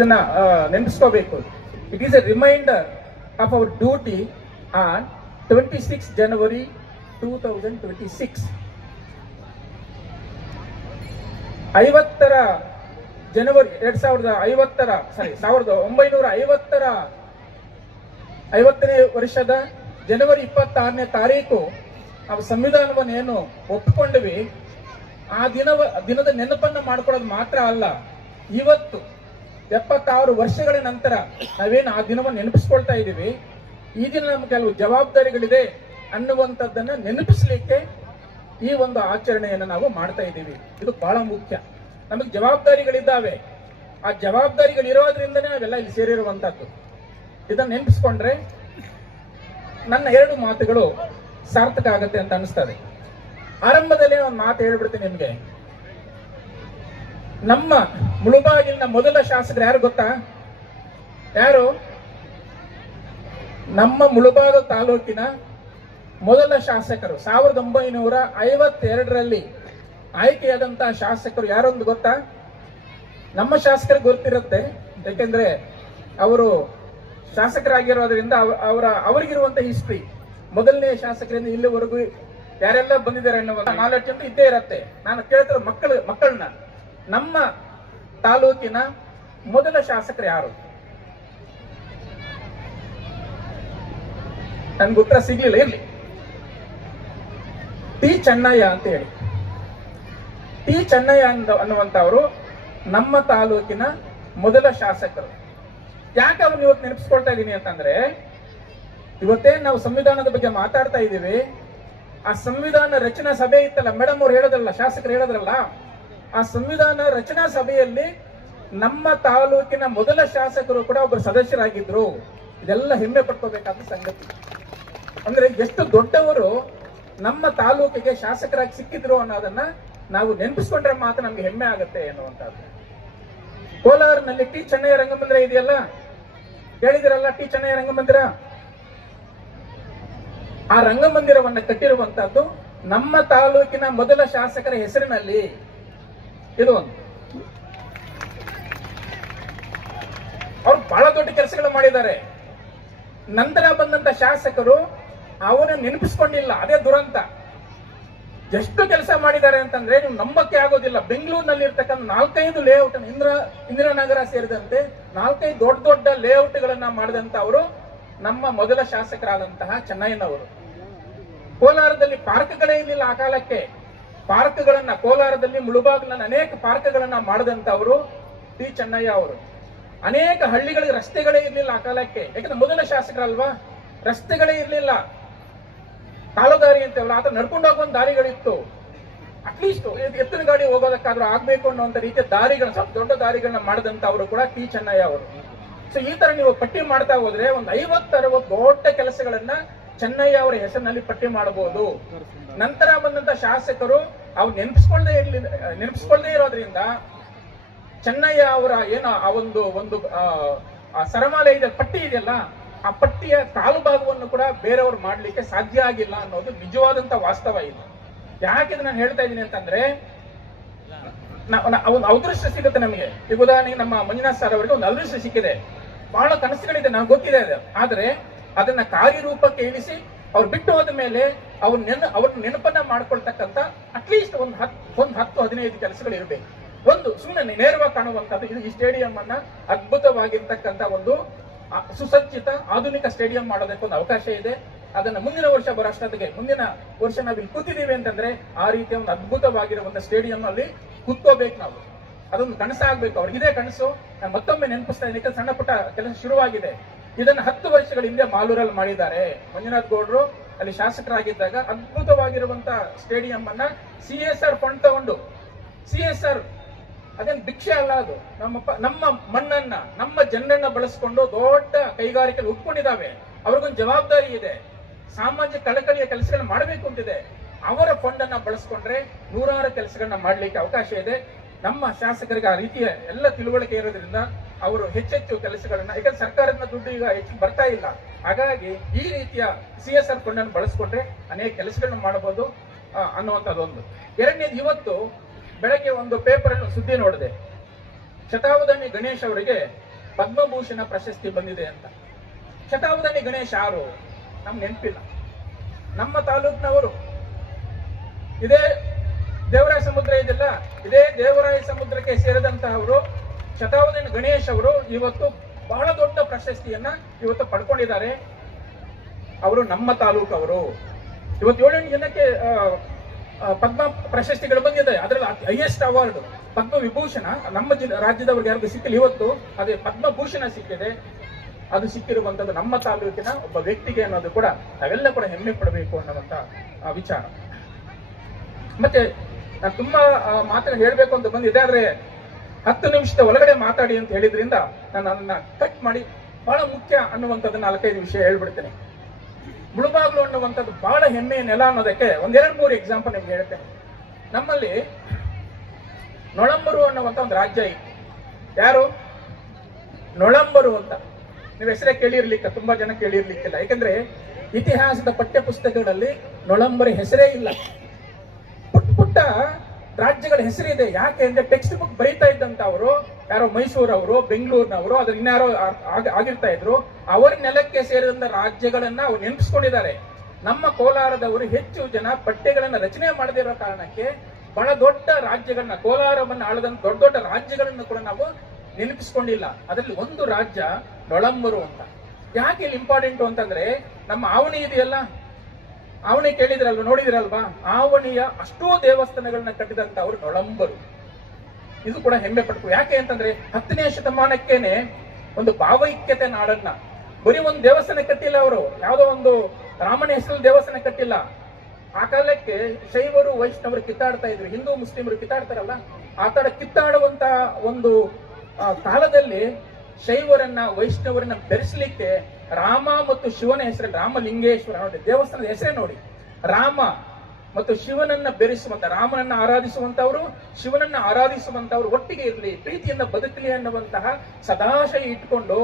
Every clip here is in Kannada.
ಇದನ್ನ ನೆನಪಿಸ್ಕೋಬೇಕು. It is a reminder of our duty on 26 January 2026. 50ರ ಜನವರಿ 1950ನೇ ವರ್ಷದ ಜನವರಿ 26ನೇ ತಾರೀಕು ನಾವು ಸಂವಿಧಾನವನ್ನು ಏನು ಒಪ್ಪಿಕೊಂಡ್ವಿ, ಆ ದಿನದ ನೆನಪನ್ನು ಮಾಡ್ಕೊಳ್ಳೋದು ಮಾತ್ರ ಅಲ್ಲ, ಇವತ್ತು 76 ವರ್ಷಗಳ ನಂತರ ನಾವೇನು ಆ ದಿನವನ್ನು ನೆನಪಿಸ್ಕೊಳ್ತಾ ಇದ್ದೀವಿ, ಈ ದಿನ ನಮ್ಗೆ ಕೆಲವು ಜವಾಬ್ದಾರಿಗಳಿದೆ ಅನ್ನುವಂಥದ್ದನ್ನ ನೆನಪಿಸ್ಲಿಕ್ಕೆ ಈ ಒಂದು ಆಚರಣೆಯನ್ನು ನಾವು ಮಾಡ್ತಾ ಇದ್ದೀವಿ. ಇದು ಬಹಳ ಮುಖ್ಯ. ನಮಗೆ ಜವಾಬ್ದಾರಿಗಳಿದ್ದಾವೆ, ಆ ಜವಾಬ್ದಾರಿಗಳಿರೋದ್ರಿಂದನೇ ನಾವೆಲ್ಲ ಇಲ್ಲಿ ಸೇರಿರುವಂತದ್ದು. ಇದನ್ನ ನೆನಪಿಸ್ಕೊಂಡ್ರೆ ನನ್ನ 2 ಮಾತುಗಳು ಸಾರ್ಥಕ ಆಗತ್ತೆ ಅಂತ ಅನಿಸ್ತದೆ. ಆರಂಭದಲ್ಲೇ ಒಂದು ಮಾತು ಹೇಳ್ಬಿಡ್ತೀನಿ ನಿಮ್ಗೆ. ನಮ್ಮ ಮುಳುಬಾಗಿಲಿನ ಮೊದಲ ಶಾಸಕರು ಯಾರು ಗೊತ್ತಾ? ಯಾರು? ನಮ್ಮ ಮುಳುಬಾಗ ತಾಲೂಕಿನ ಮೊದಲ ಶಾಸಕರು 1952ರಲ್ಲಿ ಆಯ್ಕೆಯಾದಂತಹ ಶಾಸಕರು ಯಾರೊಂದು ಗೊತ್ತಾ? ನಮ್ಮ ಶಾಸಕರಿಗೆ ಗೊತ್ತಿರುತ್ತೆ, ಯಾಕೆಂದ್ರೆ ಅವರು ಶಾಸಕರಾಗಿರೋದ್ರಿಂದ ಅವರಿಗಿರುವಂತ ಹಿಸ್ಟ್ರಿ, ಮೊದಲನೇ ಶಾಸಕರಿಂದ ಇಲ್ಲಿವರೆಗೂ ಯಾರೆಲ್ಲ ಬಂದಿದ್ದಾರೆ ಅನ್ನೋ ನಾಲೆಡ್ಜ್ ಅಂತ ಇದ್ದೇ ಇರತ್ತೆ. ನಾನು ಕೇಳ್ತಿರೋ ಮಕ್ಕಳನ್ನ, ನಮ್ಮ ತಾಲೂಕಿನ ಮೊದಲ ಶಾಸಕರು ಯಾರು? ನನ್ಗೆ ಉತ್ತರ ಸಿಗ್ಲಿಲ್ಲ, ಇರ್ಲಿ. ಟಿ ಚೆನ್ನಯ್ಯ ಅಂತ ಹೇಳಿ. ಟಿ ಚೆನ್ನಯ್ಯ ಅನ್ನುವಂಥವರು ನಮ್ಮ ತಾಲೂಕಿನ ಮೊದಲ ಶಾಸಕರು. ಯಾಕೆ ಅವ್ರನ್ನ ಇವತ್ತು ನೆನಪಿಸ್ಕೊಳ್ತಾ ಇದ್ದೀನಿ ಅಂತಂದ್ರೆ, ಇವತ್ತೇ ನಾವು ಸಂವಿಧಾನದ ಬಗ್ಗೆ ಮಾತಾಡ್ತಾ ಇದ್ದೀವಿ. ಆ ಸಂವಿಧಾನ ರಚನಾ ಸಭೆ ಇತ್ತಲ್ಲ, ಮೇಡಮ್ ಅವ್ರು ಹೇಳೋದ್ರಲ್ಲ, ಶಾಸಕರು ಹೇಳೋದ್ರಲ್ಲ, ಆ ಸಂವಿಧಾನ ರಚನಾ ಸಭೆಯಲ್ಲಿ ನಮ್ಮ ತಾಲೂಕಿನ ಮೊದಲ ಶಾಸಕರು ಕೂಡ ಒಬ್ಬರು ಸದಸ್ಯರಾಗಿದ್ರು. ಇದೆಲ್ಲ ಹೆಮ್ಮೆ ಪಡ್ಕೋಬೇಕಾದ ಸಂಗತಿ. ಅಂದ್ರೆ ಎಷ್ಟು ದೊಡ್ಡವರು ನಮ್ಮ ತಾಲೂಕಿಗೆ ಶಾಸಕರಾಗಿ ಸಿಕ್ಕಿದ್ರು ಅನ್ನೋದನ್ನ ನಾವು ನೆನಪಿಸ್ಕೊಂಡ್ರೆ ಮಾತ್ರ ನಮ್ಗೆ ಹೆಮ್ಮೆ ಆಗುತ್ತೆ ಎನ್ನುವಂಥದ್ದು. ಕೋಲಾರನಲ್ಲಿ ಟಿ ಚೆನ್ನಯ್ಯ ರಂಗಮಂದಿರ ಇದೆಯಲ್ಲ, ಹೇಳಿದಿರಲ್ಲ, ಟಿ ಚೆನ್ನಯ್ಯ ರಂಗಮಂದಿರ. ಆ ರಂಗಮಂದಿರವನ್ನು ಕಟ್ಟಿರುವಂತದ್ದು ನಮ್ಮ ತಾಲೂಕಿನ ಮೊದಲ ಶಾಸಕರ ಹೆಸರಿನಲ್ಲಿ. ಇದು ಒಂದು. ಅವ್ರು ಬಹಳ ದೊಡ್ಡ ಕೆಲಸಗಳು ಮಾಡಿದ್ದಾರೆ. ನಂತರ ಬಂದಂತ ಶಾಸಕರು ಅವನ್ನ ನೆನಪಿಸ್ಕೊಂಡಿಲ್ಲ, ಅದೇ ದುರಂತ. ಎಷ್ಟು ಕೆಲಸ ಮಾಡಿದ್ದಾರೆ ಅಂತಂದ್ರೆ ನೀವು ನಂಬಕ್ಕೆ ಆಗೋದಿಲ್ಲ. ಬೆಂಗಳೂರಿನಲ್ಲಿ ಇರ್ತಕ್ಕಂಥ 4-5 ಲೇಔಟ್, ಇಂದಿರಾನಗರ ಸೇರಿದಂತೆ 4-5 ದೊಡ್ಡ ಲೇಔಟ್ ಗಳನ್ನ ಮಾಡಿದಂತ ಅವರು ನಮ್ಮ ಮೊದಲ ಶಾಸಕರಾದಂತಹ ಚೆನ್ನಯ್ಯನವರು. ಕೋಲಾರದಲ್ಲಿ ಪಾರ್ಕ್ಗಳೇ ಇರಲಿಲ್ಲ ಆ ಕಾಲಕ್ಕೆ. ಪಾರ್ಕ್ಗಳನ್ನ ಕೋಲಾರದಲ್ಲಿ ಮುಳುಬಾಗಿಲಿನ ಅನೇಕ ಪಾರ್ಕ್ಗಳನ್ನ ಮಾಡಿದಂತವರು ಟಿ ಚೆನ್ನಯ್ಯ ಅವರು. ಅನೇಕ ಹಳ್ಳಿಗಳಿಗೆ ರಸ್ತೆಗಳೇ ಇರಲಿಲ್ಲ ಆ ಕಾಲಕ್ಕೆ, ಯಾಕಂದ್ರೆ ಮೊದಲ ಶಾಸಕರಲ್ವಾ. ರಸ್ತೆಗಳೇ ಇರಲಿಲ್ಲ, ಕಾಲುದಾರಿ ಅಂತೇವಲ್ಲ, ಆತ ನಡ್ಕೊಂಡು ಹೋಗುವಂತ ದಾರಿಗಳಿತ್ತು. ಅಟ್ಲೀಸ್ಟ್ ಎತ್ತಿನ ಗಾಡಿ ಹೋಗೋದಕ್ಕಾದ್ರೂ ಆಗ್ಬೇಕು ಅನ್ನುವಂತ ರೀತಿಯ ದಾರಿಗಳನ್ನ, ಸ್ವಲ್ಪ ದೊಡ್ಡ ದಾರಿಗಳನ್ನ ಮಾಡಿದಂತ ಅವರು ಕೂಡ ಟಿ ಚೆನ್ನಯ್ಯ ಅವರು. ಸೊ ಈ ತರ ನೀವು ಪಟ್ಟಿ ಮಾಡ್ತಾ ಹೋದ್ರೆ ಒಂದು 50-60 ದೊಡ್ಡ ಕೆಲಸಗಳನ್ನ ಚೆನ್ನಯ್ಯ ಅವರ ಹೆಸರಿನಲ್ಲಿ ಪಟ್ಟಿ ಮಾಡಬಹುದು. ನಂತರ ಬಂದಂತ ಶಾಸಕರು ಅವ್ರು ನೆನಪಿಸ್ಕೊಳ್ಳದೆ ಇರೋದ್ರಿಂದ ಚೆನ್ನಯ್ಯ ಅವರ ಏನೋ ಆ ಒಂದು ಸರಮಾಲೆ ಇದೆ, ಪಟ್ಟಿ ಇದೆಯಲ್ಲ, ಆ ಪಟ್ಟಿಯ ಕಾಲು ಭಾಗವನ್ನು ಕೂಡ ಬೇರೆಯವರು ಮಾಡ್ಲಿಕ್ಕೆ ಸಾಧ್ಯ ಆಗಿಲ್ಲ ಅನ್ನೋದು ನಿಜವಾದಂತ ವಾಸ್ತವ ಇದು. ಯಾಕೆ ನಾನು ಹೇಳ್ತಾ ಇದ್ದೀನಿ ಅಂತಂದ್ರೆ, ಒಂದು ಅದೃಷ್ಟ ಸಿಗುತ್ತೆ ನಮಗೆ. ಈಗ ಉದಾಹರಣೆಗೆ ನಮ್ಮ ಮಂಜುನಾಥ್ ಸರ್ ಅವರಿಗೆ ಒಂದು ಅದೃಷ್ಟ ಸಿಕ್ಕಿದೆ, ಬಹಳ ಕನಸುಗಳಿದೆ, ನಮ್ಗೆ ಗೊತ್ತಿದೆ ಅದು. ಆದ್ರೆ ಅದನ್ನ ಕಾರ್ಯರೂಪಕ್ಕೆ ಇಳಿಸಿ ಅವ್ರು ಬಿಟ್ಟು ಹೋದ ಮೇಲೆ ಅವ್ರ ನೆನಪನ್ನ ಮಾಡ್ಕೊಳ್ತಕ್ಕಂಥ ಅಟ್ಲೀಸ್ಟ್ ಒಂದು 10-15 ಕೆಲಸಗಳು ಇರಬೇಕು. ಒಂದು ಸುಮ್ಮನೆ ನೇರವಾಗಿ ಕಾಣುವಂತದ್ದು, ಇದು ಈ ಸ್ಟೇಡಿಯಂ ಅನ್ನ ಅದ್ಭುತವಾಗಿರ್ತಕ್ಕಂಥ ಒಂದು ಸುಸಜ್ಜಿತ ಆಧುನಿಕ ಸ್ಟೇಡಿಯಂ ಮಾಡೋದಕ್ಕೆ ಒಂದು ಅವಕಾಶ ಇದೆ. ಅದನ್ನ ಮುಂದಿನ ವರ್ಷ ಬರೋಷ್ಟೊತ್ತಿಗೆ, ಮುಂದಿನ ವರ್ಷ ನಾವಿಲ್ಲಿ ಕೂತಿದ್ದೀವಿ ಅಂತಂದ್ರೆ ಆ ರೀತಿಯ ಒಂದು ಅದ್ಭುತವಾಗಿರುವಂತ ಸ್ಟೇಡಿಯಂ ಅಲ್ಲಿ ಕೂತ್ಕೋಬೇಕು ನಾವು. ಅದೊಂದು ಕನಸಾಗ್ಬೇಕು ಅವ್ರಿಗೆ. ಇದೇ ಕನಸು ನಾನು ಮತ್ತೊಮ್ಮೆ ನೆನಪಿಸ್ತಾ ಇದ್ದೀನಿ. ಸಣ್ಣ ಪುಟ್ಟ ಕೆಲಸ ಶುರುವಾಗಿದೆ. ಇದನ್ನ 10 ವರ್ಷಗಳ ಹಿಂದೆ ಮಾಲೂರಲ್ಲಿ ಮಾಡಿದ್ದಾರೆ. ಮಂಜುನಾಥ್ ಗೌಡ್ರು ಅಲ್ಲಿ ಶಾಸಕರಾಗಿದ್ದಾಗ ಅದ್ಭುತವಾಗಿರುವಂತ ಸ್ಟೇಡಿಯಂ ಅನ್ನ CSR ಫಂಡ್ ತಗೊಂಡು, CSR ಅದೇನು ಭಿಕ್ಷೆ ಅಲ್ಲ, ಅದು ನಮ್ಮ ಮಣ್ಣನ್ನ, ನಮ್ಮ ಜನರನ್ನ ಬಳಸ್ಕೊಂಡು ದೊಡ್ಡ ಕೈಗಾರಿಕೆ ಉಟ್ಕೊಂಡಿದ್ದಾವೆ. ಅವ್ರಿಗೊಂದು ಜವಾಬ್ದಾರಿ ಇದೆ, ಸಾಮಾಜಿಕ ಕಳಕಳಿಯ ಕೆಲಸಗಳನ್ನ ಮಾಡಬೇಕು ಅಂತಿದೆ. ಅವರ ಫಂಡ್ ಅನ್ನ ಬಳಸ್ಕೊಂಡ್ರೆ 100 ಕೆಲಸಗಳನ್ನ ಮಾಡ್ಲಿಕ್ಕೆ ಅವಕಾಶ ಇದೆ. ನಮ್ಮ ಶಾಸಕರಿಗೆ ಆ ರೀತಿಯ ಎಲ್ಲ ತಿಳುವಳಿಕೆ ಇರೋದ್ರಿಂದ ಅವರು ಹೆಚ್ಚೆಚ್ಚು ಕೆಲಸಗಳನ್ನ, ಯಾಕಂದ್ರೆ ಸರ್ಕಾರದ ದುಡ್ಡು ಈಗ ಹೆಚ್ಚು ಬರ್ತಾ ಇಲ್ಲ, ಹಾಗಾಗಿ ಈ ರೀತಿಯ CSR ಫಂಡ್ ಅನ್ನು ಬಳಸ್ಕೊಂಡ್ರೆ ಅನೇಕ ಕೆಲಸಗಳನ್ನ ಮಾಡಬಹುದು ಅನ್ನುವಂಥದ್ದೊಂದು. ಎರಡನೇದು, ಇವತ್ತು ಬೆಳಗ್ಗೆ ಒಂದು ಪೇಪರ್ ಅಲ್ಲಿ ಸುದ್ದಿ ನೋಡಿದೆ. ಶತಾವಧಾನಿ ಗಣೇಶ್ ಅವರಿಗೆ ಪದ್ಮಭೂಷಣ ಪ್ರಶಸ್ತಿ ಬಂದಿದೆ ಅಂತ. ಶತಾವಧಾನಿ ಗಣೇಶ್ ಯಾರು ನಮ್ಗೆ ನೆನಪಿಲ್ಲ. ನಮ್ಮ ತಾಲೂಕಿನವರು, ಇದೇ ದೇವರಾಯ ಸಮುದ್ರ ಇದೆಲ್ಲ, ಇದೇ ದೇವರಾಯ ಸಮುದ್ರಕ್ಕೆ ಸೇರಿದಂತಹವರು ಶತಾವಧಾನಿ ಗಣೇಶ್ ಅವರು ಇವತ್ತು ಬಹಳ ದೊಡ್ಡ ಪ್ರಶಸ್ತಿಯನ್ನ ಇವತ್ತು ಪಡ್ಕೊಂಡಿದ್ದಾರೆ. ಅವರು ನಮ್ಮ ತಾಲೂಕವರು. ಇವತ್ತು 7-8 ಜನಕ್ಕೆ ಪದ್ಮ ಪ್ರಶಸ್ತಿಗಳು ಬಂದಿದೆ. ಅದರಲ್ಲಿ ಹೈಯೆಸ್ಟ್ ಅವಾರ್ಡ್ ಪದ್ಮ ವಿಭೂಷಣ ನಮ್ಮ ರಾಜ್ಯದವರಿಗೆ ಯಾರಿಗೂ ಸಿಕ್ಕಿಲ್ಲ. ಇವತ್ತು ಅದೇ ಪದ್ಮಭೂಷಣ ಸಿಕ್ಕಿದೆ. ಅದು ಸಿಕ್ಕಿರುವಂತದ್ದು ನಮ್ಮ ತಾಲೂಕಿನ ಒಬ್ಬ ವ್ಯಕ್ತಿಗೆ ಅನ್ನೋದು ಕೂಡ ನಾವೆಲ್ಲ ಕೂಡ ಹೆಮ್ಮೆ ಪಡಬೇಕು ಅನ್ನುವಂತ ವಿಚಾರ. ಮತ್ತೆ ನಾನು ತುಂಬಾ ಮಾತನ್ನು ಹೇಳ್ಬೇಕು ಅಂತ ಬಂದಿದೆ, ಆದ್ರೆ 10 ನಿಮಿಷದ ಒಳಗಡೆ ಮಾತಾಡಿ ಅಂತ ಹೇಳಿದ್ರಿಂದ ನಾನು ಅದನ್ನ ಕಟ್ ಮಾಡಿ ಬಹಳ ಮುಖ್ಯ ಅನ್ನುವಂಥದ್ದನ್ನ 4-5 ವಿಷಯ ಹೇಳ್ಬಿಡ್ತೇನೆ. ಮುಳುಬಾಗ್ಲು ಅನ್ನುವಂಥದ್ದು ಬಹಳ ಹೆಮ್ಮೆಯ ನೆಲ ಅನ್ನೋದಕ್ಕೆ 1-2-3 ಎಕ್ಸಾಂಪಲ್ ನಿಮ್ಗೆ ಹೇಳ್ತೇನೆ. ನಮ್ಮಲ್ಲಿ ನೊಳಂಬರು ಅನ್ನುವಂಥ ಒಂದು ರಾಜ್ಯ ಇತ್ತು. ಯಾರು? ನೊಳಂಬರು ಅಂತ. ನೀವು ಹೆಸರೇ ಕೇಳಿರ್ಲಿಕ್ಕೆ, ತುಂಬಾ ಜನ ಕೇಳಿರ್ಲಿಕ್ಕಿಲ್ಲ. ಯಾಕಂದ್ರೆ ಇತಿಹಾಸದ ಪಠ್ಯ ಪುಸ್ತಕಗಳಲ್ಲಿ ನೊಳಂಬರಿ ಹೆಸರೇ ಇಲ್ಲ. ಪುಟ್ಟ ಪುಟ್ಟ ರಾಜ್ಯಗಳ ಹೆಸರಿದೆ. ಯಾಕೆ ಅಂದ್ರೆ ಟೆಕ್ಸ್ಟ್ ಬುಕ್ ಬರೀತಾ ಇದ್ದಂತ ಅವರು ಯಾರೋ ಮೈಸೂರವರು, ಬೆಂಗಳೂರಿನವರು, ಅದ್ರ ಇನ್ಯಾರೋ ಆಗಿರ್ತಾ ಇದ್ರು. ಅವರ ನೆಲಕ್ಕೆ ಸೇರಿದಂತ ರಾಜ್ಯಗಳನ್ನ ಅವ್ರು ನೆನಪಿಸ್ಕೊಂಡಿದ್ದಾರೆ. ನಮ್ಮ ಕೋಲಾರದವರು ಹೆಚ್ಚು ಜನ ಪಠ್ಯಗಳನ್ನ ರಚನೆ ಮಾಡದಿರೋ ಕಾರಣಕ್ಕೆ ಬಹಳ ದೊಡ್ಡ ರಾಜ್ಯಗಳನ್ನ, ಕೋಲಾರವನ್ನ ಆಳದಂತ ದೊಡ್ಡ ದೊಡ್ಡ ರಾಜ್ಯಗಳನ್ನು ಕೂಡ ನಾವು ನೆನಪಿಸ್ಕೊಂಡಿಲ್ಲ. ಅದರಲ್ಲಿ ಒಂದು ರಾಜ್ಯ ನೊಳಂಬರು ಅಂತ. ಯಾಕೆ ಇಲ್ಲಿ ಇಂಪಾರ್ಟೆಂಟ್ ಅಂತಂದ್ರೆ, ನಮ್ಮ ಆವಣಿ ಇದೆಯಲ್ಲ, ಆವಣಿ ಕೇಳಿದ್ರಲ್ವಾ, ನೋಡಿದಿರಲ್ವಾ? ಆವಣಿಯ ಅಷ್ಟೋ ದೇವಸ್ಥಾನಗಳನ್ನ ಕಟ್ಟಿದಂತ ಅವರು ನೊಳಂಬರು. ಇದು ಕೂಡ ಹೆಮ್ಮೆ ಪಡ್ಕೊ. ಯಾಕೆ ಅಂತಂದ್ರೆ 10ನೇ ಶತಮಾನಕ್ಕೇನೆ ಒಂದು ಭಾವೈಕ್ಯತೆ ನಾಡನ್ನ, ಬರೀ ಒಂದು ದೇವಸ್ಥಾನ ಕಟ್ಟಿಲ್ಲ ಅವರು, ಯಾವುದೋ ಒಂದು ರಾಮನ ಹೆಸರು ದೇವಸ್ಥಾನ ಕಟ್ಟಿಲ್ಲ. ಆ ಕಾಲಕ್ಕೆ ಶೈವರು ವೈಷ್ಣವರು ಕಿತ್ತಾಡ್ತಾ ಇದ್ರು, ಹಿಂದೂ ಮುಸ್ಲಿಮರು ಕಿತ್ತಾಡ್ತಾರಲ್ಲ, ಆ ತರ ಕಿತ್ತಾಡುವಂತ ಒಂದು ಕಾಲದಲ್ಲಿ ಶೈವರನ್ನ ವೈಷ್ಣವರನ್ನ ಬೆರೆಸಲಿಕ್ಕೆ ರಾಮ ಮತ್ತು ಶಿವನ ಹೆಸರಲ್ಲಿ, ರಾಮಲಿಂಗೇಶ್ವರ ನೋಡಿ ದೇವಸ್ಥಾನದ ಹೆಸರೇ ನೋಡಿ, ರಾಮ ಮತ್ತು ಶಿವನನ್ನ ಬೆರೆಸುವಂತ, ರಾಮನನ್ನ ಆರಾಧಿಸುವಂತವರು, ಶಿವನನ್ನ ಆರಾಧಿಸುವಂತವರು ಒಟ್ಟಿಗೆ ಇರಲಿ, ಪ್ರೀತಿಯಿಂದ ಬದುಕಲಿ ಅನ್ನುವಂತಹ ಸದಾಶಯ ಇಟ್ಕೊಂಡು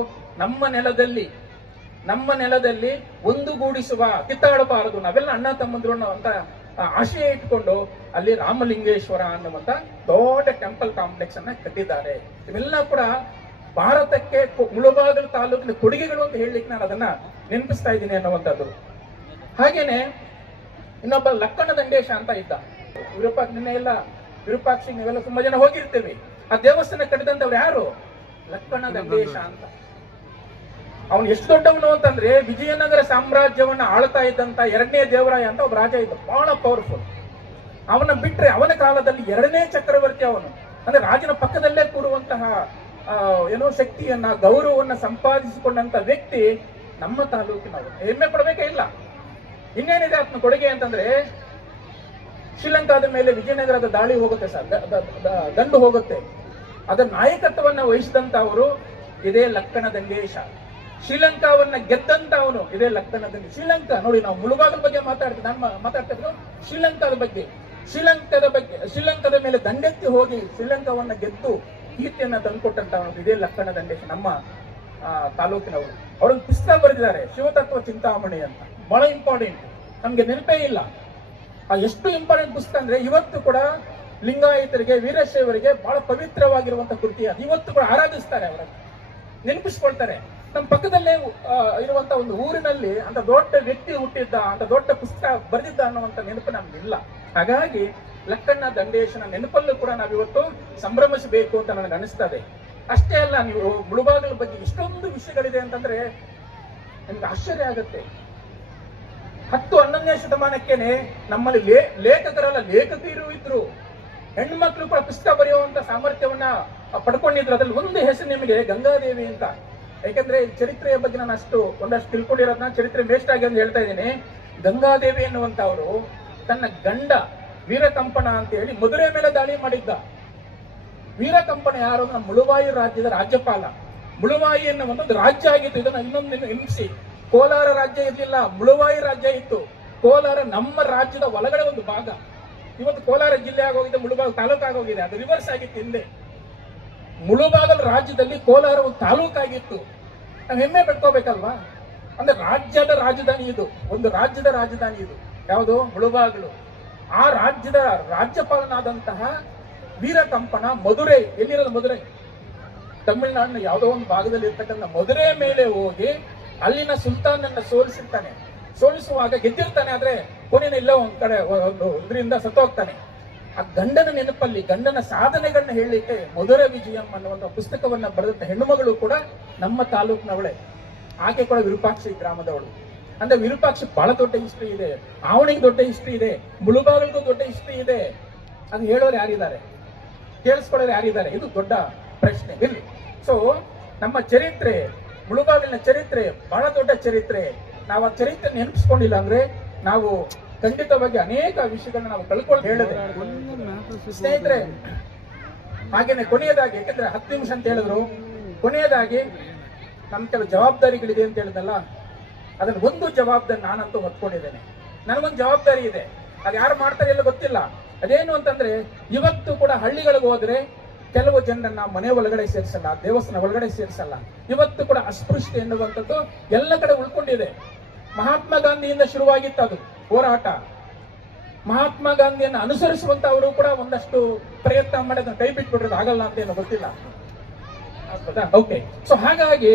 ನಮ್ಮ ನೆಲದಲ್ಲಿ ಒಂದುಗೂಡಿಸುವ, ಕಿತ್ತಾಡಬಾರದು, ನಾವೆಲ್ಲ ಅಣ್ಣ ತಮ್ಮಂದ್ರು ಅನ್ನುವಂತ ಆಶಯ ಇಟ್ಕೊಂಡು ಅಲ್ಲಿ ರಾಮಲಿಂಗೇಶ್ವರ ಅನ್ನುವಂತ ದೊಡ್ಡ ಟೆಂಪಲ್ ಕಾಂಪ್ಲೆಕ್ಸ್ ಅನ್ನ ಕಟ್ಟಿದ್ದಾರೆ. ಇವೆಲ್ಲ ಕೂಡ ಭಾರತಕ್ಕೆ ಮುಳುಬಾಗಿಲು ತಾಲೂಕಿನ ಕೊಡುಗೆಗಳು ಅಂತ ಹೇಳಲಿಕ್ಕೆ ನಾನು ಅದನ್ನ ನೆನಪಿಸ್ತಾ ಇದ್ದೀನಿ ಅನ್ನುವಂಥದ್ದು. ಹಾಗೇನೆ ಇನ್ನೊಬ್ಬ ಲಕ್ಕಣ ದಂಡೇಶ ಅಂತ ಇದ್ದ. ವಿರೂಪಾಕ್ಷಿ ನೀವೆಲ್ಲ ತುಂಬಾ ಜನ ಹೋಗಿರ್ತೀವಿ. ಆ ದೇವಸ್ಥಾನ ಕಟ್ಟಿದಂತವ್ರು ಯಾರು? ಲಕ್ಕಣ ದಂಡೇಶ ಅಂತ. ಅವನು ಎಷ್ಟು ದೊಡ್ಡವನು ಅಂತಂದ್ರೆ, ವಿಜಯನಗರ ಸಾಮ್ರಾಜ್ಯವನ್ನ ಆಳ್ತಾ ಇದ್ದಂತ 2ನೇ ದೇವರಾಯ ಅಂತ ಒಬ್ಬ ರಾಜ ಇದ್ದ, ಬಹಳ ಪವರ್ಫುಲ್. ಅವನ ಬಿಟ್ರೆ ಅವನ ಕಾಲದಲ್ಲಿ 2ನೇ ಚಕ್ರವರ್ತಿ ಅವನು. ಅಂದ್ರೆ ರಾಜನ ಪಕ್ಕದಲ್ಲೇ ಕೂರುವಂತಹ ಏನೋ ಶಕ್ತಿಯನ್ನ, ಗೌರವವನ್ನ ಸಂಪಾದಿಸಿಕೊಂಡಂತ ವ್ಯಕ್ತಿ ನಮ್ಮ ತಾಲೂಕಿನವರು. ಹೆಮ್ಮೆ ಪಡಬೇಕೇ ಇಲ್ಲ. ಇನ್ನೇನಿದೆ ಆತನ ಕೊಡುಗೆ ಅಂತಂದ್ರೆ, ಶ್ರೀಲಂಕಾದ ಮೇಲೆ ವಿಜಯನಗರದ ದಾಳಿ ಹೋಗುತ್ತೆ ಸರ್, ದಂಡು ಹೋಗುತ್ತೆ. ಅದರ ನಾಯಕತ್ವವನ್ನ ವಹಿಸಿದಂತ ಅವರು ಇದೇ ಲಕ್ಕಣ ದಂಡೇಶ. ಶ್ರೀಲಂಕಾವನ್ನ ಗೆದ್ದಂತ ಅವನು ಇದೇ ಲಕ್ಕಣ ದಂಡೇಶ. ಶ್ರೀಲಂಕಾ ನೋಡಿ, ನಾವು ಮುಳುಬಾಗಲ ಬಗ್ಗೆ ನಾನು ಮಾತಾಡ್ತಾ ಇದ್ರು ಶ್ರೀಲಂಕಾದ ಮೇಲೆ ದಂಡೆತ್ತಿ ಹೋಗಿ ಶ್ರೀಲಂಕಾವನ್ನ ಗೆದ್ದು ಕೀರ್ತಿಯನ್ನ ತಂದುಕೊಟ್ಟಂತ ಇದೇ ಲಕ್ಕಣ ದಂಡೇಶ ನಮ್ಮ ತಾಲೂಕಿನವರು. ಅವರೊಂದು ಪುಸ್ತಕ ಬರೆದಿದ್ದಾರೆ, ಶಿವತತ್ವ ಚಿಂತಾಮಣಿ ಅಂತ. ಬಹಳ ಇಂಪಾರ್ಟೆಂಟ್, ನಮ್ಗೆ ನೆನಪೇ ಇಲ್ಲ. ಎಷ್ಟು ಇಂಪಾರ್ಟೆಂಟ್ ಪುಸ್ತಕ ಅಂದ್ರೆ, ಇವತ್ತು ಕೂಡ ಲಿಂಗಾಯತರಿಗೆ, ವೀರಶೈವರಿಗೆ ಬಹಳ ಪವಿತ್ರವಾಗಿರುವಂತ ಕೃತಿ ಅದು. ಇವತ್ತು ಕೂಡ ಆರಾಧಿಸ್ತಾರೆ, ಅವರನ್ನು ನೆನಪಿಸ್ಕೊಳ್ತಾರೆ. ನಮ್ಮ ಪಕ್ಕದಲ್ಲೇ ಇರುವಂತ ಒಂದು ಊರಿನಲ್ಲಿ ಅಂತ ದೊಡ್ಡ ವ್ಯಕ್ತಿ ಹುಟ್ಟಿದ್ದ, ಅಂತ ದೊಡ್ಡ ಪುಸ್ತಕ ಬರೆದಿದ್ದ ಅನ್ನುವಂತ ನೆನಪು ನಮ್ಗಿಲ್ಲ. ಹಾಗಾಗಿ ಲಕ್ಕಣ್ಣ ದಂಡೇಶನ ನೆನಪಲ್ಲೂ ಕೂಡ ನಾವಿವತ್ತು ಸಂಭ್ರಮಿಸಬೇಕು ಅಂತ ನನಗೆ ಅನಿಸ್ತದೆ. ಅಷ್ಟೇ ಅಲ್ಲ, ನೀವು ಮುಳುಬಾಗಿಲ ಬಗ್ಗೆ ಇಷ್ಟೊಂದು ವಿಷಯಗಳಿದೆ ಅಂತಂದ್ರೆ ನಿಮ್ಗೆ ಆಶ್ಚರ್ಯ ಆಗುತ್ತೆ. 10-11ನೇ ಶತಮಾನಕ್ಕೇನೆ ನಮ್ಮಲ್ಲಿ ಲೇಖಕರಲ್ಲ, ಲೇಖಕಿಯರು ಇದ್ರು. ಹೆಣ್ಮಕ್ಳು ಕೂಡ ಪುಸ್ತಕ ಬರೆಯುವಂತ ಸಾಮರ್ಥ್ಯವನ್ನ ಪಡ್ಕೊಂಡಿದ್ರು. ಅದ್ರಲ್ಲಿ ಒಂದು ಹೆಸರು ನಿಮಗೆ ಗಂಗಾದೇವಿ ಅಂತ. ಯಾಕಂದ್ರೆ ಚರಿತ್ರೆಯ ಬಗ್ಗೆ ನಾನು ಒಂದಷ್ಟು ತಿಳ್ಕೊಂಡಿರೋದನ್ನ ಚರಿತ್ರೆ ವೇಸ್ಟ್ ಆಗಿ ಅಂತ ಹೇಳ್ತಾ ಇದ್ದೀನಿ. ಗಂಗಾದೇವಿ ಎನ್ನುವಂತವರು ತನ್ನ ಗಂಡ ವೀರಕಂಪನ ಅಂತ ಹೇಳಿ ಮಧುರೆ ಮೇಲೆ ದಾಳಿ ಮಾಡಿದ್ದ. ವೀರಕಂಪನ ಯಾರು? ನಮ್ಮ ಮುಳುಬಾಯಿ ರಾಜ್ಯದ ರಾಜ್ಯಪಾಲ. ಮುಳುಬಾಯಿ ಎನ್ನುವಂತ ಒಂದು ರಾಜ್ಯ ಆಗಿತ್ತು. ಇದನ್ನ ಇನ್ನೊಂದು ಹಿಂಸಿ, ಕೋಲಾರ ರಾಜ್ಯ ಇರ್ಲಿಲ್ಲ, ಮುಳುಬಾಯಿ ರಾಜ್ಯ ಇತ್ತು. ಕೋಲಾರ ನಮ್ಮ ರಾಜ್ಯದ ಒಳಗಡೆ ಒಂದು ಭಾಗ. ಇವತ್ತು ಕೋಲಾರ ಜಿಲ್ಲೆ ಆಗೋಗಿದೆ, ಮುಳುಬಾಗಿಲು ತಾಲೂಕು ಆಗೋಗಿದೆ. ಅದು ರಿವರ್ಸ್ ಆಗಿತ್ತು ಹಿಂದೆ. ಮುಳುಬಾಗಲ್ ರಾಜ್ಯದಲ್ಲಿ ಕೋಲಾರ ಒಂದು ತಾಲೂಕಾಗಿತ್ತು. ನಾವು ಹೆಮ್ಮೆ ಪಡ್ಕೋಬೇಕಲ್ವಾ? ಅಂದ್ರೆ ರಾಜ್ಯದ ರಾಜಧಾನಿ ಇದು, ಒಂದು ರಾಜ್ಯದ ರಾಜಧಾನಿ ಇದು. ಯಾವುದು? ಮುಳುಬಾಗಿಲು. ಆ ರಾಜ್ಯದ ರಾಜ್ಯಪಾಲನಾದಂತಹ ವೀರಕಂಪನ ಮಧುರೈ, ಎಲ್ಲಿರೋದು? ಮಧುರೈ. ತಮಿಳುನಾಡಿನ ಯಾವುದೋ ಒಂದು ಭಾಗದಲ್ಲಿ ಇರ್ತಕ್ಕಂಥ ಮದುರೆ ಮೇಲೆ ಹೋಗಿ ಅಲ್ಲಿನ ಸುಲ್ತಾನನ್ನ ಸೋಲಿಸುವಾಗ ಗೆದ್ದಿರ್ತಾನೆ. ಆದ್ರೆ ಕೊನೆಯ ಇಲ್ಲ ಒಂದ್ ಕಡೆ ಒಂದು ಇದರಿಂದ ಸತ್ತೋಗ್ತಾನೆ. ಆ ಗಂಡನ ನೆನಪಲ್ಲಿ ಗಂಡನ ಸಾಧನೆಗಳನ್ನ ಹೇಳಲಿಕ್ಕೆ ಮಧುರ ವಿಜಯಂ ಅನ್ನುವಂಥ ಪುಸ್ತಕವನ್ನ ಬರೆದಂತ ಹೆಣ್ಣುಮಗಳು ಕೂಡ ನಮ್ಮ ತಾಲೂಕಿನವಳೆ. ಆಕೆ ಕೂಡ ವಿರೂಪಾಕ್ಷಿ ಗ್ರಾಮದವಳು. ಅಂದ್ರೆ ವಿರೂಪಾಕ್ಷಿ ಬಹಳ ದೊಡ್ಡ ಹಿಸ್ಟ್ರಿ ಇದೆ, ಆವಣಿಗೆ ದೊಡ್ಡ ಹಿಸ್ಟ್ರಿ ಇದೆ, ಮುಳುಬಾಗಿಲಿಗೂ ದೊಡ್ಡ ಹಿಸ್ಟ್ರಿ ಇದೆ. ಅದು ಹೇಳೋರು ಯಾರಿದ್ದಾರೆ, ಕೇಳಿಸ್ಕೊಳ್ಳೋರು ಯಾರಿದ್ದಾರೆ? ಇದು ದೊಡ್ಡ ಪ್ರಶ್ನೆ. ಇರ್ಲಿ. ಸೊ ನಮ್ಮ ಚರಿತ್ರೆ, ಮುಳುಬಾಗಿಲಿನ ಚರಿತ್ರೆ ಬಹಳ ದೊಡ್ಡ ಚರಿತ್ರೆ. ನಾವು ಆ ಚರಿತ್ರೆ ನೆನಪಿಸ್ಕೊಂಡಿಲ್ಲ ಅಂದ್ರೆ ನಾವು ಖಂಡಿತವಾಗಿ ಅನೇಕ ವಿಷಯಗಳನ್ನ ನಾವು ಕಳ್ಕೊಂಡು ಹೇಳಿದೆ. ಸ್ನೇಹಿತರೆ, ಹಾಗೇನೆ ಕೊನೆಯದಾಗಿ, ಯಾಕಂದ್ರೆ 10 ನಿಮಿಷ ಅಂತ ಹೇಳಿದ್ರು, ಕೊನೆಯದಾಗಿ ನಮ್ಮ ಕೆಲವು ಜವಾಬ್ದಾರಿಗಳಿದೆ ಅಂತ ಹೇಳಿದಲ್ಲ, ಅದನ್ನ ಒಂದು ಜವಾಬ್ದಾರಿ ನಾನಂತೂ ಹೊತ್ಕೊಂಡಿದ್ದೇನೆ. ನನಗೊಂದು ಜವಾಬ್ದಾರಿ ಇದೆ. ಅದು ಯಾರು ಮಾಡ್ತಾರೆ ಎಲ್ಲ ಗೊತ್ತಿಲ್ಲ. ಅದೇನು ಅಂತಂದ್ರೆ, ಇವತ್ತು ಕೂಡ ಹಳ್ಳಿಗಳಿಗೆ ಹೋದ್ರೆ ಕೆಲವು ಜನರನ್ನ ಮನೆ ಒಳಗಡೆ ಸೇರಿಸಲ್ಲ, ದೇವಸ್ಥಾನ ಒಳಗಡೆ ಸೇರಿಸಲ್ಲ. ಇವತ್ತು ಕೂಡ ಅಸ್ಪೃಶ್ಯತೆ ಎನ್ನುವಂಥದ್ದು ಎಲ್ಲ ಕಡೆ ಉಳ್ಕೊಂಡಿದೆ. ಮಹಾತ್ಮ ಗಾಂಧಿಯಿಂದ ಶುರುವಾಗಿತ್ತು ಅದು ಹೋರಾಟ. ಮಹಾತ್ಮ ಗಾಂಧಿಯನ್ನು ಅನುಸರಿಸುವಂತ ಅವರು ಕೂಡ ಒಂದಷ್ಟು ಪ್ರಯತ್ನ ಮಾಡಿದ, ಕೈ ಬಿಟ್ಬಿಟ್ರದು ಆಗಲ್ಲ ಅಂತ ಏನೋ ಗೊತ್ತಿಲ್ಲ. ಓಕೆ. ಸೊ ಹಾಗಾಗಿ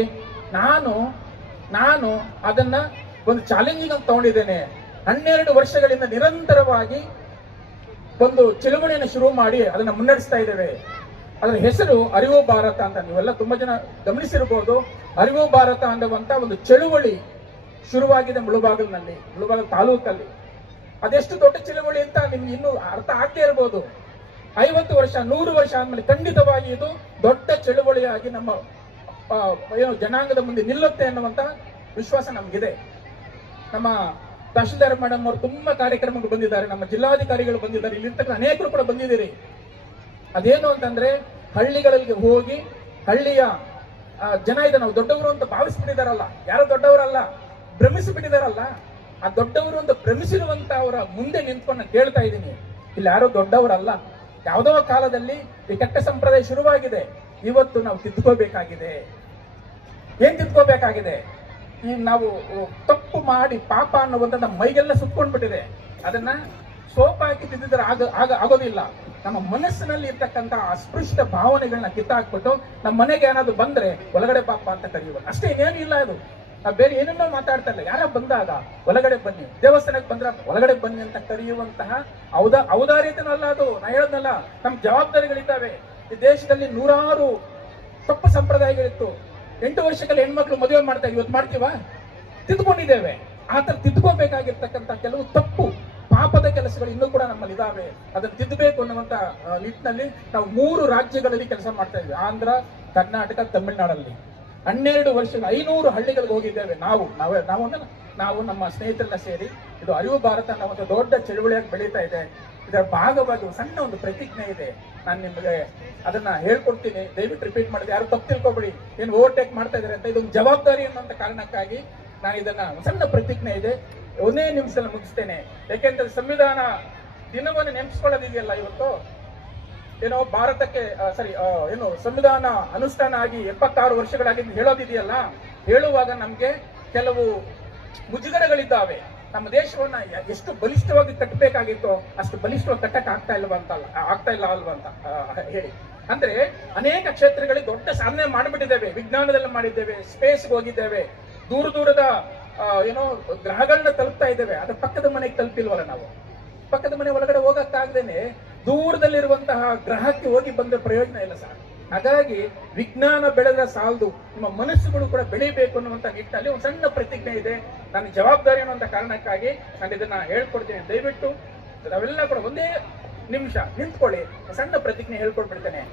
ನಾನು ಅದನ್ನ ಒಂದು ಚಾಲೆಂಜಿಂಗ್ ಅಂತ ತಗೊಂಡಿದ್ದೇನೆ. 12 ವರ್ಷಗಳಿಂದ ನಿರಂತರವಾಗಿ ಒಂದು ಚಳುವಳಿಯನ್ನು ಶುರು ಮಾಡಿ ಅದನ್ನ ಮುನ್ನಡೆಸ್ತಾ ಇದ್ದೇವೆ. ಅದರ ಹೆಸರು ಅರಿವು ಭಾರತ ಅಂತ. ನೀವೆಲ್ಲ ತುಂಬಾ ಜನ ಗಮನಿಸಿರ್ಬೋದು. ಅರಿವು ಭಾರತ ಅನ್ನುವಂತ ಒಂದು ಚಳುವಳಿ ಶುರುವಾಗಿದೆ ಮುಳುಬಾಗಿಲು ತಾಲೂಕಲ್ಲಿ. ಅದೆಷ್ಟು ದೊಡ್ಡ ಚಳುವಳಿ ಅಂತ ನಿಮ್ಗೆ ಇನ್ನೂ ಅರ್ಥ ಆಗದೆ ಇರಬಹುದು. 50 ವರ್ಷ 100 ವರ್ಷ ಆದ್ಮೇಲೆ ಖಂಡಿತವಾಗಿ ಇದು ದೊಡ್ಡ ಚಳುವಳಿಯಾಗಿ ನಮ್ಮ ಜನಾಂಗದ ಮುಂದೆ ನಿಲ್ಲುತ್ತೆ ಅನ್ನುವಂತ ವಿಶ್ವಾಸ ನಮಗಿದೆ. ನಮ್ಮ ತಹಶೀಲ್ದಾರ್ ಮೇಡಮ್ ಅವರು ತುಂಬಾ ಕಾರ್ಯಕ್ರಮಕ್ಕೆ ಬಂದಿದ್ದಾರೆ, ನಮ್ಮ ಜಿಲ್ಲಾಧಿಕಾರಿಗಳು ಬಂದಿದ್ದಾರೆ, ಇಲ್ಲಿರ್ತಕ್ಕಂಥ ಅನೇಕರು ಕೂಡ ಬಂದಿದ್ದೀರಿ. ಅದೇನು ಅಂತಂದ್ರೆ, ಹಳ್ಳಿಗಳಿಗೆ ಹೋಗಿ ಹಳ್ಳಿಯ ಜನ ನಾವು ದೊಡ್ಡವರು ಅಂತ ಭಾವಿಸ್ಬಿಟ್ಟಿದಾರಲ್ಲ, ಯಾರೋ ದೊಡ್ಡವರಲ್ಲ, ಭ್ರಮಿಸಿಬಿಟ್ಟಿದಾರಲ್ಲ. ಆ ದೊಡ್ಡವರು ಅಂತ ಭ್ರಮಿಸಿರುವಂತ ಅವರ ಮುಂದೆ ನಿಂತ್ಕೊಂಡು ಕೇಳ್ತಾ ಇದ್ದೀನಿ, ಇಲ್ಲಿ ಯಾರೋ ದೊಡ್ಡವರಲ್ಲ. ಯಾವುದೋ ಕಾಲದಲ್ಲಿ ಈ ಕೆಟ್ಟ ಸಂಪ್ರದಾಯ ಶುರುವಾಗಿದೆ. ಇವತ್ತು ನಾವು ತಿದ್ದುಕೋಬೇಕಾಗಿದೆ. ಏನ್ ತಿದ್ದುಕೋಬೇಕಾಗಿದೆ? ಈಗ ನಾವು ತಪ್ಪು ಮಾಡಿ ಪಾಪ ಅನ್ನುವಂಥ ನಮ್ಮ ಮೈಗೆಲ್ಲ ಸುತ್ಕೊಂಡ್ಬಿಟ್ಟಿದೆ. ಅದನ್ನ ಸೋಪ್ ಹಾಕಿ ತಿದ್ದಿದ್ರೆ ಆಗೋದಿಲ್ಲ. ನಮ್ಮ ಮನಸ್ಸಿನಲ್ಲಿ ಇರ್ತಕ್ಕಂಥ ಅಸ್ಪೃಶ್ಯ ಭಾವನೆಗಳನ್ನ ಕಿತ್ತಾಕ್ಬಿಟ್ಟು ನಮ್ಮ ಮನೆಗೆ ಏನಾದ್ರು ಬಂದ್ರೆ ಒಳಗಡೆ ಪಾಪ ಅಂತ ಕರೆಯುವ ಅಷ್ಟೇ, ಇನ್ನೇನು ಇಲ್ಲ. ಅದು ನಾವು ಬೇರೆ ಏನನ್ನೋ ಮಾತಾಡ್ತಾ ಇಲ್ಲ. ಯಾರ ಬಂದಾಗ ಒಳಗಡೆ ಬನ್ನಿ, ದೇವಸ್ಥಾನಕ್ಕೆ ಬಂದ್ರ ಒಳಗಡೆ ಬನ್ನಿ ಅಂತ ಕರೆಯುವಂತಹ ಔದಾರ್ಯತೆನಲ್ಲ ಅದು. ನಾ ಹೇಳದ್ನಲ್ಲ, ನಮ್ ಜವಾಬ್ದಾರಿಗಳಿದ್ದಾವೆ. ಈ ದೇಶದಲ್ಲಿ 100 ತಪ್ಪು ಸಂಪ್ರದಾಯಗಳಿತ್ತು. 8 ವರ್ಷದಲ್ಲಿ ಹೆಣ್ಮಕ್ಳು ಮದುವೆ ಮಾಡ್ತಾ ಇವತ್ತು ಮಾಡ್ತೀವ? ತಿದ್ದುಕೊಂಡಿದ್ದೇವೆ. ಆತರ ತಿದ್ದುಕೋಬೇಕಾಗಿರ್ತಕ್ಕಂಥ ಕೆಲವು ತಪ್ಪು ಪಾಪದ ಕೆಲಸಗಳು ಇನ್ನೂ ಕೂಡ ನಮ್ಮಲ್ಲಿ ಇದಾವೆ. ಅದನ್ನು ತಿದ್ದಬೇಕು ಅನ್ನುವಂತ ನಿಟ್ಟಿನಲ್ಲಿ ನಾವು 3 ರಾಜ್ಯಗಳಲ್ಲಿ ಕೆಲಸ ಮಾಡ್ತಾ ಇದ್ವಿ. ಆಂಧ್ರ, ಕರ್ನಾಟಕ, ತಮಿಳುನಾಡಲ್ಲಿ 12 ವರ್ಷಗಳು 500 ಹಳ್ಳಿಗಳಿಗೆ ಹೋಗಿದ್ದೇವೆ. ನಾವು ನಮ್ಮ ಸ್ನೇಹಿತರೆಲ್ಲ ಸೇರಿ ಇದು ಅರಿವು ಭಾರತ ಅನ್ನೋ ಒಂದು ದೊಡ್ಡ ಚಳುವಳಿಯಾಗಿ ಬೆಳೀತಾ ಇದೆ. ಇದರ ಭಾಗವಾಗಿ ಸಣ್ಣ ಒಂದು ಪ್ರತಿಜ್ಞೆ ಇದೆ. ನಾನು ನಿಮಗೆ ಅದನ್ನ ಹೇಳ್ಕೊಡ್ತೀನಿ, ದಯವಿಟ್ಟು ರಿಪೀಟ್ ಮಾಡಿದೆ, ಯಾರು ತಪ್ಪು ತಿಳ್ಕೊಬೇಡಿ, ಏನು ಓವರ್ಟೇಕ್ ಮಾಡ್ತಾ ಇದ್ದಾರೆ ಅಂತ. ಇದೊಂದು ಜವಾಬ್ದಾರಿ ಅನ್ನೋಂಥ ಕಾರಣಕ್ಕಾಗಿ ನಾನು ಇದನ್ನ ಸಣ್ಣ ಪ್ರತಿಜ್ಞೆ ಇದೆ, 1 ನಿಮಿಷದಲ್ಲಿ ಮುಗಿಸ್ತೇನೆ. ಯಾಕೆಂದ್ರೆ ಸಂವಿಧಾನ ದಿನವನ್ನು ನೆನಪಿಸ್ಕೊಳ್ಳೋದಿದೆಯಲ್ಲ, ಇವತ್ತು ಏನೋ ಭಾರತಕ್ಕೆ ಏನು ಸಂವಿಧಾನ ಅನುಷ್ಠಾನ ಆಗಿ 76 ವರ್ಷಗಳಾಗಿದ್ದು ಹೇಳೋದಿದೆಯಲ್ಲ, ಹೇಳುವಾಗ ನಮ್ಗೆ ಕೆಲವು ಮುಜುಗರಗಳಿದ್ದಾವೆ. ನಮ್ಮ ದೇಶವನ್ನ ಎಷ್ಟು ಬಲಿಷ್ಠವಾಗಿ ಕಟ್ಟಬೇಕಾಗಿತ್ತೋ ಅಷ್ಟು ಬಲಿಷ್ಠವಾಗಿ ಕಟ್ಟಕ್ಕೆ ಆಗ್ತಾ ಇಲ್ಲ ಅಲ್ವಾ ಅಂತ ಹೇಳಿ. ಅಂದ್ರೆ ಅನೇಕ ಕ್ಷೇತ್ರಗಳಿಗೆ ದೊಡ್ಡ ಸಾಧನೆ ಮಾಡಿಬಿಟ್ಟಿದ್ದೇವೆ. ವಿಜ್ಞಾನದಲ್ಲಿ ಮಾಡಿದ್ದೇವೆ, ಸ್ಪೇಸ್ಗೆ ಹೋಗಿದ್ದೇವೆ, ದೂರದ ಏನೋ ಗ್ರಹಗಳನ್ನ ತಲುಪ್ತಾ ಇದ್ದೇವೆ. ಅದ್ರ ಪಕ್ಕದ ಮನೆಗೆ ತಲುಪಿಲ್ವಲ್ಲ ನಾವು. ಪಕ್ಕದ ಮನೆ ಒಳಗಡೆ ಹೋಗಕ್ಕಾಗ್ದೇನೆ ದೂರದಲ್ಲಿರುವಂತಹ ಗ್ರಹಕ್ಕೆ ಹೋಗಿ ಬಂದ ಪ್ರಯೋಜನ ಇಲ್ಲ ಸರ್. ಹಾಗಾಗಿ ವಿಜ್ಞಾನ ಬೆಳೆದ ಸಾಲದು, ನಿಮ್ಮ ಮನಸ್ಸುಗಳು ಕೂಡ ಬೆಳಿಬೇಕು ಅನ್ನುವಂತ ನಿಟ್ಟಿನಲ್ಲಿ ಒಂದು ಸಣ್ಣ ಪ್ರತಿಜ್ಞೆ ಇದೆ. ನನ್ನ ಜವಾಬ್ದಾರಿ ಅನ್ನುವಂಥ ಕಾರಣಕ್ಕಾಗಿ ನಾನು ಇದನ್ನ ಹೇಳ್ಕೊಡ್ತೀನಿ. ದಯವಿಟ್ಟು ನಾವೆಲ್ಲ ಕೂಡ 1 ನಿಮಿಷ ನಿಂತ್ಕೊಳ್ಳಿ, ಸಣ್ಣ ಪ್ರತಿಜ್ಞೆ ಹೇಳ್ಕೊಡ್ಬಿಡ್ತೇನೆ.